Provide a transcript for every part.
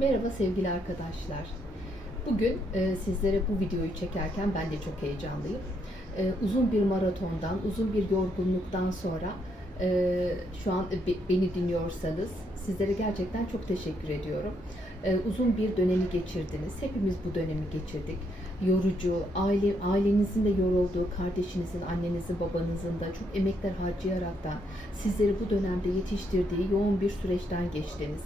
Merhaba sevgili arkadaşlar. Bugün e, sizlere bu videoyu çekerken ben de çok heyecanlıyım. E, uzun bir maratondan, uzun bir yorgunluktan sonra e, şu an be- beni dinliyorsanız sizlere gerçekten çok teşekkür ediyorum. E, uzun bir dönemi geçirdiniz. Hepimiz bu dönemi geçirdik. Yorucu, aile ailenizin de yorulduğu, kardeşinizin, annenizin, babanızın da çok emekler harcayaraktan sizleri bu dönemde yetiştirdiği yoğun bir süreçten geçtiniz.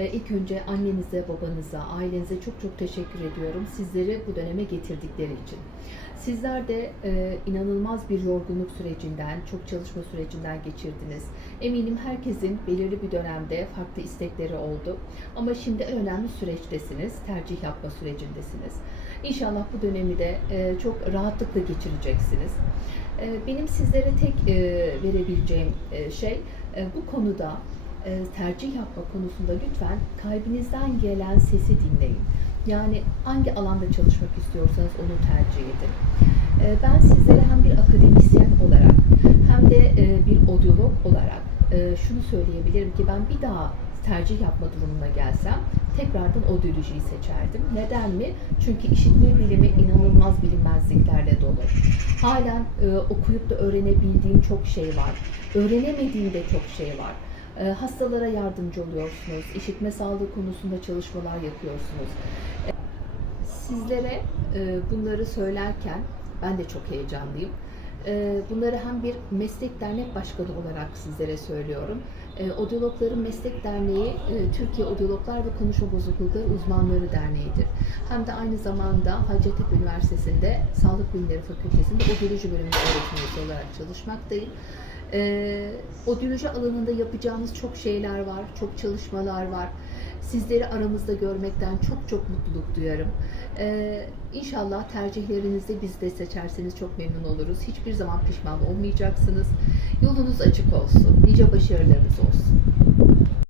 Ee, İlk önce annenize, babanıza, ailenize çok çok teşekkür ediyorum. Sizleri bu döneme getirdikleri için. Sizler de e, inanılmaz bir yorgunluk sürecinden, çok çalışma sürecinden geçirdiniz. Eminim herkesin belirli bir dönemde farklı istekleri oldu. Ama şimdi önemli süreçtesiniz, tercih yapma sürecindesiniz. İnşallah bu dönemi de e, çok rahatlıkla geçireceksiniz. E, Benim sizlere tek e, verebileceğim e, şey e, bu konuda tercih yapma konusunda lütfen kalbinizden gelen sesi dinleyin. Yani hangi alanda çalışmak istiyorsanız onu tercih edin. E, Ben sizlere hem bir akademisyen olarak hem de e, bir odyolog olarak e, şunu söyleyebilirim ki ben bir daha tercih yapma durumuna gelsem tekrardan odyolojiyi seçerdim. Neden mi? Çünkü işitme bilimi inanılmaz bilinmezliklerle dolu. Halen e, okuyup da öğrenebildiğim çok şey var. Öğrenemediğim de çok şey var. E, hastalara yardımcı oluyorsunuz. İşitme sağlığı konusunda çalışmalar yapıyorsunuz. E, Sizlere e, bunları söylerken ben de çok heyecanlıyım. E, Bunları hem bir meslek dernek başkanı olarak sizlere söylüyorum. Odyologların Meslek Derneği e, Türkiye Odyologlar ve Konuşma Bozuklukları Uzmanları Derneği'dir. Hem de aynı zamanda Hacettepe Üniversitesi'nde Sağlık Bilimleri Fakültesi'nde odyoloji bölümünde öğretim olarak çalışmaktayım. Ee, odyoloji alanında yapacağınız çok şeyler var, çok çalışmalar var. Sizleri aramızda görmekten çok çok mutluluk duyarım. Ee, inşallah tercihlerinizde biz de seçerseniz çok memnun oluruz. Hiçbir zaman pişman olmayacaksınız. Yolunuz açık olsun. Nice başarılarınız olsun.